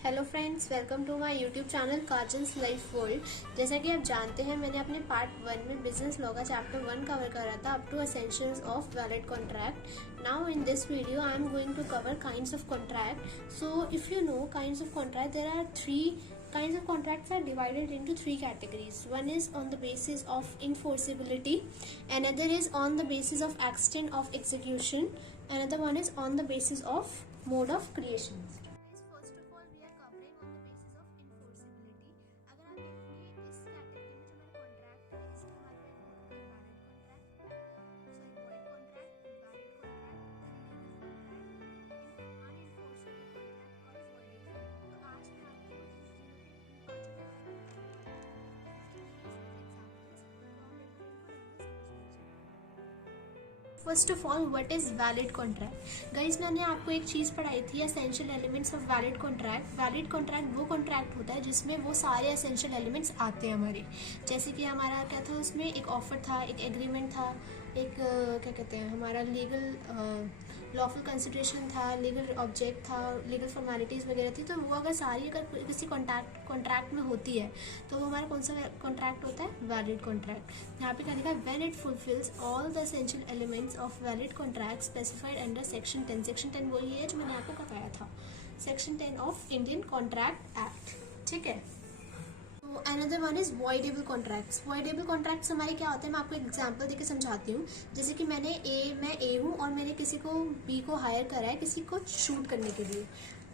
Hello friends, welcome to my YouTube channel Kajal's life world. जैसा कि आप जानते हैं, मैंने अपने पार्ट 1 में बिजनेस लॉ का चैप्टर 1 कवर करा था up to essentials of valid contract. Now in this video I am going to cover kinds of contract. So if you know kinds of contract, there are three kinds of contracts are divided into three categories. One is on the basis of enforceability, another is on the basis of extent of execution, another one is on the basis of mode of creation. First of all, we are covering on the basis of enforceability. अगर आप देखेंगे इस category में जो हमारा contract है, इसमें हमारे valid contract, valid contract, unenforceable contract और वॉइडेबल। तो आज मैं आपको first of all, what is valid contract. Guys, मैंने आपको एक चीज़ पढ़ाई थी, essential elements of valid contract. Valid contract वो कॉन्ट्रैक्ट होता है जिसमें वो सारे एसेंशियल एलिमेंट्स आते हैं हमारे। जैसे कि हमारा क्या था, उसमें एक ऑफर था, एक एग्रीमेंट था, एक क्या कहते हैं, हमारा लीगल लॉफुल कंसिडरेशन था, लीगल ऑब्जेक्ट था, लीगल फॉर्मेलिटीज़ वगैरह थी। तो वो अगर सारी अगर किसी कॉन्ट्रैक्ट में होती है तो वो हमारा कौन सा कॉन्ट्रैक्ट होता है? Valid contract. यहाँ पे क्या लिखा है? When it fulfils all the essential elements of valid contract specified under section 10। Section 10 वही है जो मैंने आपको बताया था, section 10 of Indian contract act. ठीक है। Another one is voidable contracts. Voidable contracts हमारे क्या होते हैं, मैं आपको एक एग्जांपल देके समझाती हूँ। जैसे कि मैं ए हूँ और मैंने किसी को बी को हायर करा है किसी को शूट करने के लिए।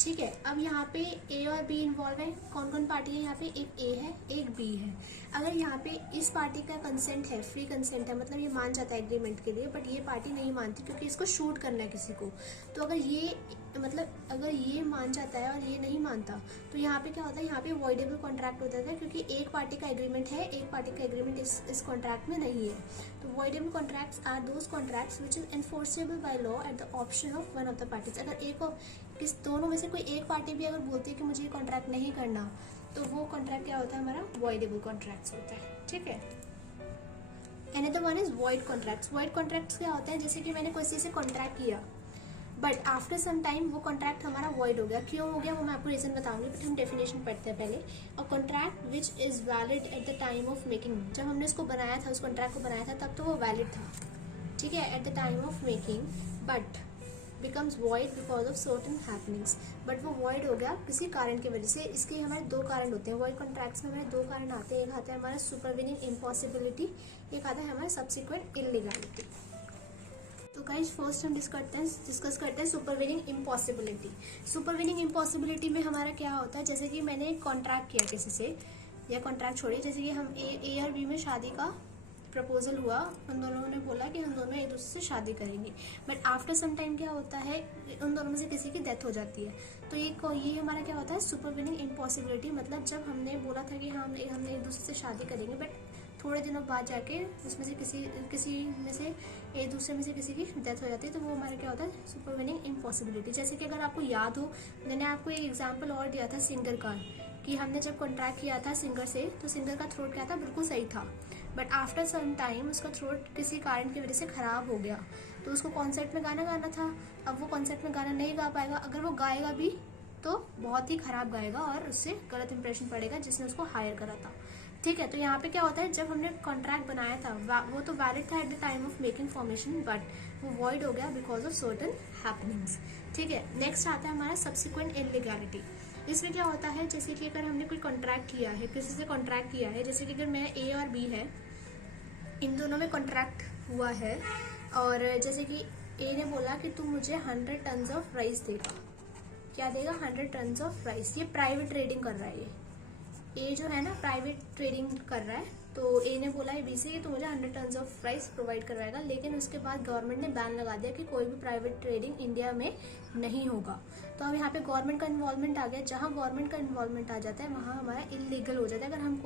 ठीक है। अब यहाँ पे ए और बी इन्वॉल्व है। कौन कौन पार्टी है यहाँ पे? एक ए है, एक बी है। अगर यहाँ पे इस पार्टी का कंसेंट है, फ्री कंसेंट है, मतलब ये मान जाता है एग्रीमेंट के लिए, बट ये पार्टी नहीं मानती क्योंकि इसको शूट करना है किसी को। तो अगर ये अगर ये मान जाता है और ये नहीं मानता तो यहाँ पे क्या होता है? यहाँ पे वॉइडेबल कॉन्ट्रैक्ट होता है क्योंकि एक पार्टी का एग्रीमेंट है, एक पार्टी का एग्रीमेंट इस कॉन्ट्रैक्ट में नहीं है। तो voidable contracts are those contracts which is enforceable by law at the option of one of the parties. अगर किस दोनों में से कोई एक पार्टी भी अगर बोलती है कि मुझे ये कॉन्ट्रैक्ट नहीं करना, तो वो कॉन्ट्रैक्ट क्या होता है? हमारा वॉइडेबल कॉन्ट्रैक्ट्स होता है। ठीक है। Another one is void contracts. Void contracts क्या होते हैं? जैसे कि मैंने किसी से कॉन्ट्रैक्ट किया बट आफ्टर सम टाइम वो कॉन्ट्रैक्ट हमारा वॉइड हो गया। क्यों हो गया वो मैं आपको रीजन बताऊंगी, बट हम डेफिनेशन पढ़ते हैं पहले। और contract which is valid at the time of making. जब हमने उसको बनाया था, उस कॉन्ट्रैक्ट को बनाया था, तब तो वो वैलिड था। ठीक है, at the time of making, but becomes void because of certain happenings. But वो वॉइड हो गया किसी कारण की वजह से। इसके हमारे दो कारण होते हैं वॉइड कॉन्ट्रैक्ट्स में। हमारे दो कारण आते हैं। एक आता है हमारा सुपरवीनिंग इम्पॉसिबिलिटी, एक आता है हमारा सब्सिक्वेंट इलीगैलिटी। तो गाइस, फर्स्ट हम डिस्कस करते हैं सुपरवीनिंग इम्पॉसिबिलिटी। सुपरवीनिंग इम्पॉसिबिलिटी में हमारा क्या होता है? जैसे कि मैंने कॉन्ट्रैक्ट किया किसी से, या कॉन्ट्रैक्ट छोड़िए, जैसे कि हम ए और बी में शादी का प्रपोजल हुआ, उन दोनों ने बोला कि हम दोनों एक दूसरे से शादी करेंगे, बट आफ्टर सम टाइम क्या होता है? उन दोनों में से किसी की डेथ हो जाती है। तो ये हमारा क्या होता है? Supervening impossibility. मतलब जब हमने बोला था कि हमने एक दूसरे से शादी करेंगे, बट थोड़े दिनों बाद जाके उसमें से किसी में से एक दूसरे में से किसी की डेथ हो जाती है, तो वो हमारा क्या होता है? Supervening impossibility. जैसे कि अगर आपको याद हो, मैंने आपको एक एग्जांपल और दिया था सिंगर का, कि हमने जब कॉन्ट्रैक्ट किया था सिंगर से, तो सिंगर का थ्रोट क्या था? बिल्कुल सही था, बट आफ्टर सम टाइम उसका थ्रोट किसी कारण की वजह से खराब हो गया। तो उसको कॉन्सर्ट में गाना गाना था। अब वो कॉन्सर्ट में गाना नहीं गा पाएगा। अगर वो गाएगा भी तो बहुत ही खराब गाएगा और उससे गलत इंप्रेशन पड़ेगा जिसने उसको हायर करा था। ठीक है। तो यहाँ पे क्या होता है? जब हमने कॉन्ट्रैक्ट बनाया था वो तो वैलिड था at the time of making formation, but वो वॉइड हो गया बिकॉज ऑफ सर्टन हैपनिंग्स। ठीक है। नेक्स्ट आता है हमारा सब्सिक्वेंट इलीगैलिटी। इसमें क्या होता है? जैसे कि अगर हमने कोई कॉन्ट्रैक्ट किया है, किसी से कॉन्ट्रैक्ट किया है, जैसे कि अगर मैं ए और बी है, इन दोनों में कॉन्ट्रैक्ट हुआ है, और जैसे कि ए ने बोला कि तू मुझे 100 टन ऑफ राइस देगा। क्या देगा? 100 टन ऑफ राइस। ये प्राइवेट ट्रेडिंग कर रहा है। ये ए जो है ना, प्राइवेट ट्रेडिंग कर रहा है। तो ए ने बोला है बी से कि तू मुझे 100 टन ऑफ राइस प्रोवाइड करवाएगा, लेकिन उसके बाद गवर्नमेंट ने बैन लगा दिया कि कोई भी प्राइवेट ट्रेडिंग इंडिया में नहीं होगा। तो अब यहाँ पे गवर्नमेंट का इन्वॉल्वमेंट आ गया। जहाँ गवर्नमेंट का इन्वॉल्वमेंट आ जाता है वहाँ हमारा इलीगल हो जाता है, अगर हम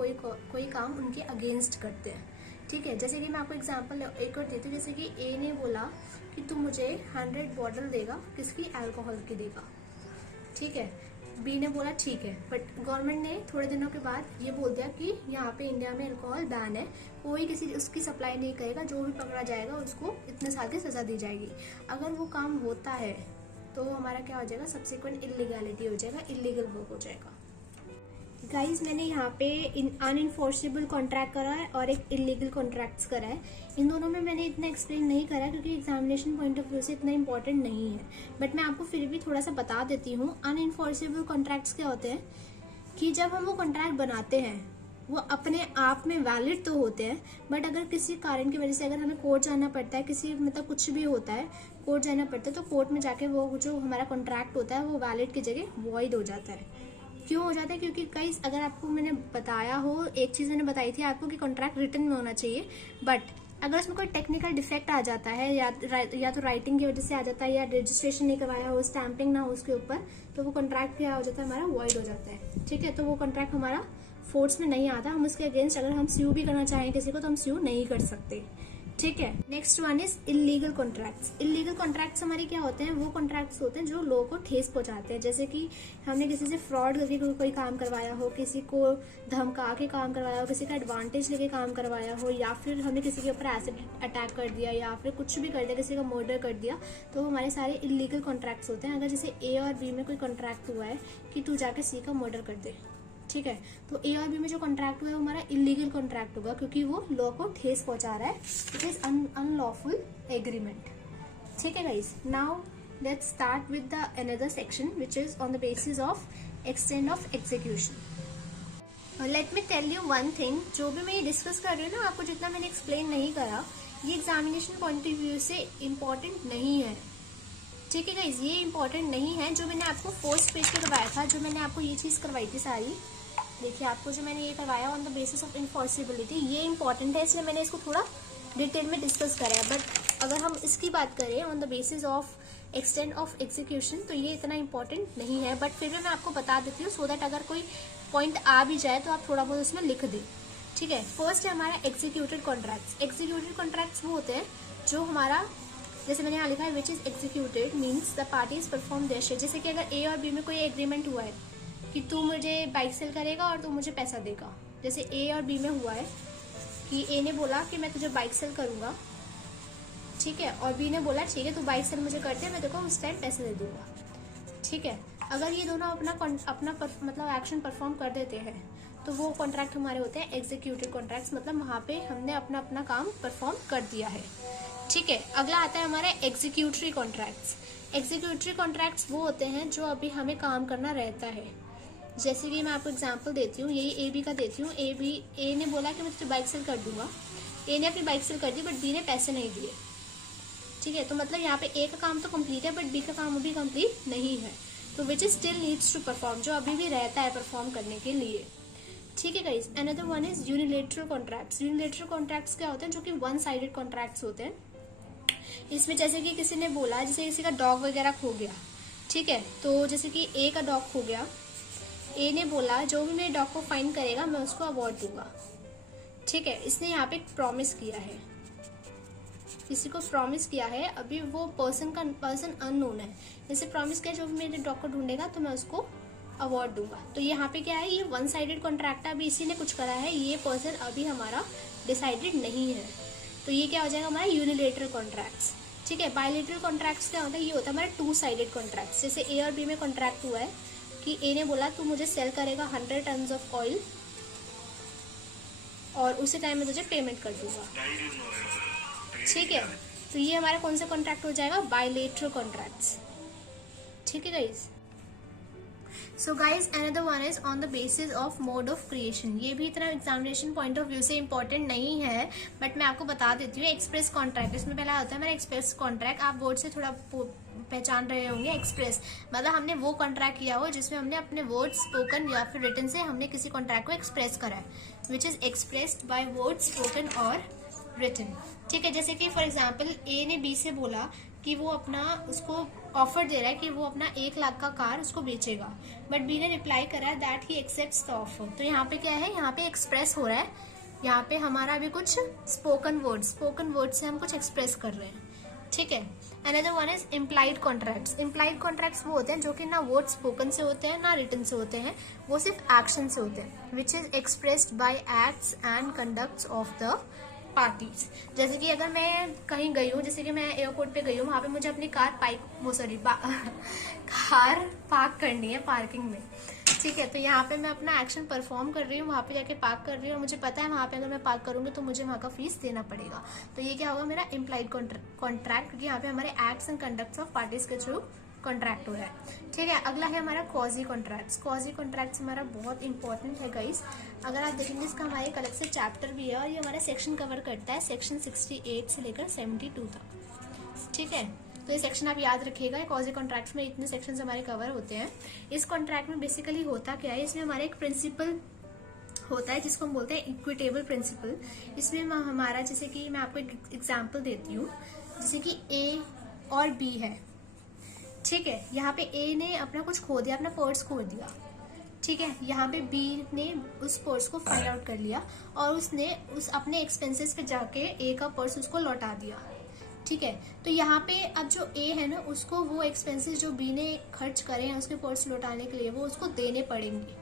कोई काम उनके अगेंस्ट करते हैं। ठीक है। जैसे कि मैं आपको एग्जांपल एक और देती हूँ। जैसे कि ए ने बोला कि तू मुझे 100 बॉटल देगा, किसकी? अल्कोहल की देगा। ठीक है। बी ने बोला ठीक है, बट गवर्नमेंट ने थोड़े दिनों के बाद ये बोल दिया कि यहाँ पे इंडिया में अल्कोहल बैन है, कोई किसी उसकी सप्लाई नहीं करेगा, जो भी पकड़ा जाएगा उसको इतने साल की सजा दी जाएगी। अगर वो काम होता है तो हमारा क्या हो जाएगा, सब्सिक्वेंट इलीगैलिटी हो जाएगा, इलीगल वर्क हो जाएगा। गाइज मैंने यहाँ पे अनइन्फोर्सेबल कॉन्ट्रैक्ट करा है और एक इलीगल कॉन्ट्रैक्ट्स करा है। इन दोनों में मैंने इतना एक्सप्लेन नहीं करा क्योंकि एग्जामिनेशन पॉइंट ऑफ व्यू से इतना इंपॉर्टेंट नहीं है, बट मैं आपको फिर भी थोड़ा सा बता देती हूँ। अनइन्फोर्सेबल कॉन्ट्रैक्ट्स क्या होते हैं कि जब हम वो कॉन्ट्रैक्ट बनाते हैं वो अपने आप में वैलिड तो होते हैं, बट अगर किसी कारण की वजह से अगर हमें कोर्ट जाना पड़ता है, किसी मतलब कुछ भी होता है, कोर्ट जाना पड़ता है, तो कोर्ट में जाके वो जो हमारा कॉन्ट्रैक्ट होता है वो वैलिड की जगह वॉइड हो जाता है। क्यों हो जाता है? क्योंकि कई, अगर आपको मैंने बताया हो, एक चीज़ मैंने बताई थी आपको कि कॉन्ट्रैक्ट रिटन में होना चाहिए, बट अगर उसमें कोई टेक्निकल डिफेक्ट आ जाता है या तो राइटिंग की वजह से आ जाता है या रजिस्ट्रेशन नहीं करवाया हो, स्टैंपिंग ना हो उसके ऊपर, तो वो कॉन्ट्रैक्ट क्या हो जाता है, हमारा वॉइड हो जाता है। ठीक है, तो वो कॉन्ट्रैक्ट हमारा फोर्स में नहीं आता। हम उसके अगेंस्ट अगर हम स्यू भी करना चाहें किसी को तो हम स्यू नहीं कर सकते। ठीक है, next one is illegal contracts. Illegal contracts हमारे क्या होते हैं, वो कॉन्ट्रैक्ट्स होते हैं जो लोगों को ठेस पहुंचाते हैं। जैसे कि हमने किसी से फ्रॉड करके कोई काम करवाया हो, किसी को धमका के काम करवाया हो, किसी का एडवांटेज लेके काम करवाया हो, या फिर हमने किसी के ऊपर एसिड अटैक कर दिया या फिर कुछ भी कर दिया, किसी का मर्डर कर दिया, तो हमारे सारे इलीगल कॉन्ट्रैक्ट्स होते हैं। अगर जैसे ए और बी में कोई कॉन्ट्रैक्ट हुआ है कि तू जाके सी का मर्डर कर दे, ठीक है, तो ए और बी में जो कॉन्ट्रैक्ट हुआ है वो हमारा इलीगल कॉन्ट्रैक्ट होगा क्योंकि वो लॉ को ठेस पहुंचा रहा है। It is unlawful agreement. ठीक है guys, now let's start with the another section which is on the basis of extent of execution. Let me tell you one thing, जो भी मैं ये डिस्कस कर रही हूँ ना, आपको जितना मैंने एक्सप्लेन नहीं करा, ये एग्जामिनेशन पॉइंट ऑफ व्यू से इम्पोर्टेंट नहीं है। ठीक है गाइज, ये इंपॉर्टेंट नहीं है। जो मैंने आपको फर्स्ट पेज पे करवाया था, जो मैंने आपको ये चीज़ करवाई थी सारी, देखिए आपको जो मैंने ये करवाया ऑन द बेसिस ऑफ इन्फॉर्सिबिलिटी, ये इंपॉर्टेंट है, इसलिए मैंने इसको थोड़ा डिटेल में डिस्कस करा है। बट अगर हम इसकी बात करें on the basis of extent of execution, तो ये इतना इंपॉर्टेंट नहीं है, बट फिर भी मैं आपको बता देती हूँ सो दैट अगर कोई पॉइंट आ भी जाए तो आप थोड़ा बहुत उसमें लिख दें। ठीक है, फर्स्ट है हमारा एग्जीक्यूटेड कॉन्ट्रैक्ट्स। एग्जीक्यूटेड कॉन्ट्रैक्ट्स वो होते हैं जो हमारा, जैसे मैंने यहाँ लिखा है which is executed means the parties perform their share. जैसे कि अगर ए और बी में कोई एग्रीमेंट हुआ है कि तू मुझे बाइक सेल करेगा और तू मुझे पैसा देगा। जैसे ए और बी में हुआ है कि ए ने बोला कि मैं तुझे बाइक सेल करूंगा, ठीक है, और बी ने बोला ठीक है तू बाइक सेल मुझे करते हैं, मैं तेरे को उस टाइम पैसे दे दूंगा। ठीक है, अगर ये दोनों अपना मतलब एक्शन परफॉर्म कर देते हैं तो वो कॉन्ट्रैक्ट हमारे होते हैं एग्जीक्यूटेड कॉन्ट्रैक्ट्स, मतलब वहाँ पे हमने अपना काम परफॉर्म कर दिया है। ठीक है, अगला आता है हमारा एग्जीक्यूटरी कॉन्ट्रैक्ट्स। एग्जीक्यूटरी कॉन्ट्रैक्ट्स वो होते हैं जो अभी हमें काम करना रहता है। जैसे कि मैं आपको एग्जांपल देती हूँ, यही ए बी का देती हूँ। ए ने बोला कि मैं तुझे बाइक सेल कर दूंगा, ए ने अपनी बाइक सेल कर दी बट बी ने पैसे नहीं दिए। ठीक है, तो मतलब यहाँ पे ए का काम तो कंप्लीट है बट बी का काम अभी कंप्लीट नहीं है, तो which is still needs to perform, जो अभी भी रहता है परफॉर्म करने के लिए। ठीक है guys, another one is unilateral contracts. Unilateral contracts क्या होते हैं, जो कि वन साइडेड कॉन्ट्रैक्ट्स होते हैं। इसमें जैसे कि किसी ने बोला, जैसे किसी का डॉग वगैरह खो गया, ठीक है, तो जैसे कि ए का डॉग खो गया, ए ने बोला जो भी मेरे डॉग को फाइंड करेगा मैं उसको अवार्ड दूंगा। ठीक है, इसने यहाँ पे एक प्रॉमिस किया है, किसी को प्रॉमिस किया है, अभी वो पर्सन अननोन है, जैसे प्रॉमिस किया जो भी मेरे डॉग को ढूंढेगा तो मैं उसको अवार्ड दूंगा। तो यहाँ पे क्या है, ये वन साइडेड कॉन्ट्रैक्ट है, अभी इसी ने कुछ करा है, ये पर्सन अभी हमारा डिसाइडेड नहीं है, तो ये क्या हो जाएगा हमारा यूनिलेटरल कॉन्ट्रैक्ट्स। ठीक है, बायलेटरल कॉन्ट्रैक्ट्स क्या होता है, ये होता है हमारा टू साइडेड कॉन्ट्रैक्ट्स। जैसे ए और बी में कॉन्ट्रैक्ट हुआ है कि ए ने बोला तू मुझे सेल करेगा 100 टन ऑफ ऑयल और उसी टाइम में तुझे पेमेंट कर दूंगा। ठीक है, तो ये हमारा कौन सा कॉन्ट्रैक्ट हो जाएगा, बायलेटरल कॉन्ट्रैक्ट्स। ठीक है guys, so guys another one is on the basis of mode of creation. ये भी इतना एग्जामिनेशन पॉइंट ऑफ व्यू से इंपॉर्टेंट नहीं है, बट मैं आपको बता देती हूँ। एक्सप्रेस कॉन्ट्रैक्ट, इसमें पहला होता है हमारा एक्सप्रेस कॉन्ट्रैक्ट। आप वर्ड से थोड़ा पहचान रहे होंगे। एक्सप्रेस मतलब हमने वो कॉन्ट्रैक्ट किया हो जिसमें हमने अपने वर्ड स्पोकन या फिर रिटन से हमने किसी कॉन्ट्रैक्ट को एक्सप्रेस करा है, which is expressed by word spoken और रिटन। ठीक है, जैसे कि फॉर एग्जाम्पल ए ने बी से बोला कि वो अपना उसको ऑफर दे रहा है कि वो अपना 1 लाख का कार उसको बेचेगा, बट बी ने रिप्लाई करा that he accepts the offer. तो यहाँ पे क्या है, यहाँ पे एक्सप्रेस हो रहा है, यहाँ पे हमारा अभी कुछ स्पोकन वर्ड से हम कुछ एक्सप्रेस कर रहे हैं। ठीक है, another one is implied contracts. Implied contracts वो होते हैं जो कि ना वर्ड स्पोकन से होते हैं ना रिटन से होते हैं, वो सिर्फ एक्शन से होते हैं, which is expressed by acts and conducts of the parties. जैसे कि अगर मैं कहीं गई हूँ, जैसे कि मैं एयरपोर्ट पे गई हूँ, वहां पे मुझे अपनी कार कार पार्क करनी है पार्किंग में, ठीक है। तो यहाँ पे मैं अपना एक्शन परफॉर्म कर रही हूँ, वहाँ पे जाके पार्क कर रही हूँ और मुझे पता है वहाँ पे अगर मैं पार्क करूंगी तो मुझे वहाँ का फीस देना पड़ेगा। तो ये क्या होगा, मेरा इम्प्लाइड कॉन्ट्रैक्ट, क्योंकि यहाँ पे हमारे acts and conducts of parties के थ्रू कॉन्ट्रैक्ट हो रहा है, ठीक है। अगला है हमारा क्वाजी कॉन्ट्रैक्ट्स। क्वाजी कॉन्ट्रैक्ट्स हमारा बहुत इंपॉर्टेंट है गाइस। अगर आप देखेंगे इसका हमारे एक अलग से चैप्टर भी है और ये हमारा सेक्शन कवर करता है, सेक्शन 68 से लेकर 72 तक, ठीक है। तो ये सेक्शन आप याद रखिएगा। क्वाजी कॉन्ट्रैक्ट्स में इतने सेक्शंस हमारे कवर होते हैं। इस कॉन्ट्रैक्ट में बेसिकली होता क्या है, इसमें हमारा एक प्रिंसिपल होता है जिसको हम बोलते हैं इक्विटेबल प्रिंसिपल। इसमें हमारा, जैसे कि मैं आपको एक एग्जांपल देती हूँ, जैसे कि ए और बी है, ठीक है। यहाँ पे ए ने अपना कुछ खो दिया, अपना पर्स खो दिया, ठीक है। यहाँ पे बी ने उस पर्स को फाइंड आउट कर लिया और उसने उस अपने एक्सपेंसेस पे जाके ए का पर्स उसको लौटा दिया, ठीक है। तो यहाँ पे अब जो ए है ना, उसको वो एक्सपेंसेस जो बी ने खर्च करे हैं उसके पर्स लौटाने के लिए, वो उसको देने पड़ेंगे,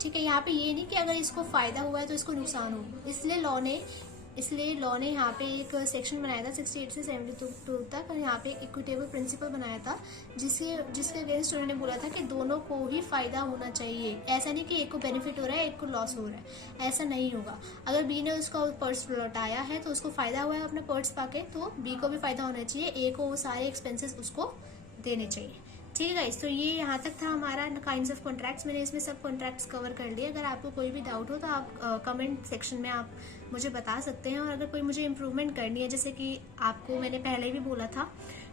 ठीक है। यहाँ पे ये नहीं कि अगर इसको फायदा हुआ है तो इसको नुकसान होगा। इसलिए लॉ ने यहाँ पे एक सेक्शन बनाया था 68 से 72 तक, और यहाँ पे इक्विटेबल प्रिंसिपल बनाया था जिसके अगेंस्ट उन्होंने बोला था कि दोनों को ही फायदा होना चाहिए। ऐसा नहीं कि एक को बेनिफिट हो रहा है एक को लॉस हो रहा है, ऐसा नहीं होगा। अगर बी ने उसका पर्स लौटाया है तो उसको फायदा हुआ है अपना पर्स पाके, तो बी को भी फायदा होना चाहिए, ए को वो सारे एक्सपेंसेस उसको देने चाहिए, ठीक है गाइस। तो ये यहाँ तक था हमारा काइंड्स ऑफ कॉन्ट्रैक्ट्स। मैंने इसमें सब कॉन्ट्रैक्ट्स कवर कर लिए। अगर आपको कोई भी डाउट हो तो आप कमेंट सेक्शन में आप मुझे बता सकते हैं। और अगर कोई मुझे इम्प्रूवमेंट करनी है, जैसे कि आपको मैंने पहले भी बोला था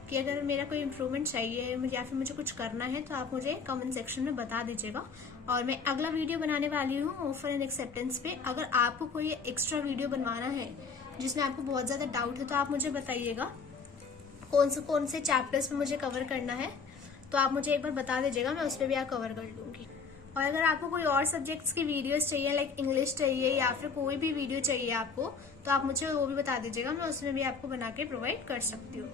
कि अगर मेरा कोई इम्प्रूवमेंट चाहिए या फिर मुझे कुछ करना है तो आप मुझे कमेंट सेक्शन में बता दीजिएगा। और मैं अगला वीडियो बनाने वाली हूँ ऑफर एंड एक्सेप्टेंस पे। अगर आपको कोई एक्स्ट्रा वीडियो बनवाना है जिसमें आपको बहुत ज़्यादा डाउट है तो आप मुझे बताइएगा कौन से चैप्टर्स पे मुझे कवर करना है, तो आप मुझे एक बार बता दीजिएगा, मैं उस पर भी आप कवर कर लूँगी। और अगर आपको कोई और सब्जेक्ट्स की वीडियोस चाहिए, लाइक इंग्लिश चाहिए या फिर कोई भी वीडियो चाहिए आपको, तो आप मुझे वो भी बता दीजिएगा, मैं उसमें भी आपको बना के प्रोवाइड कर सकती हूँ।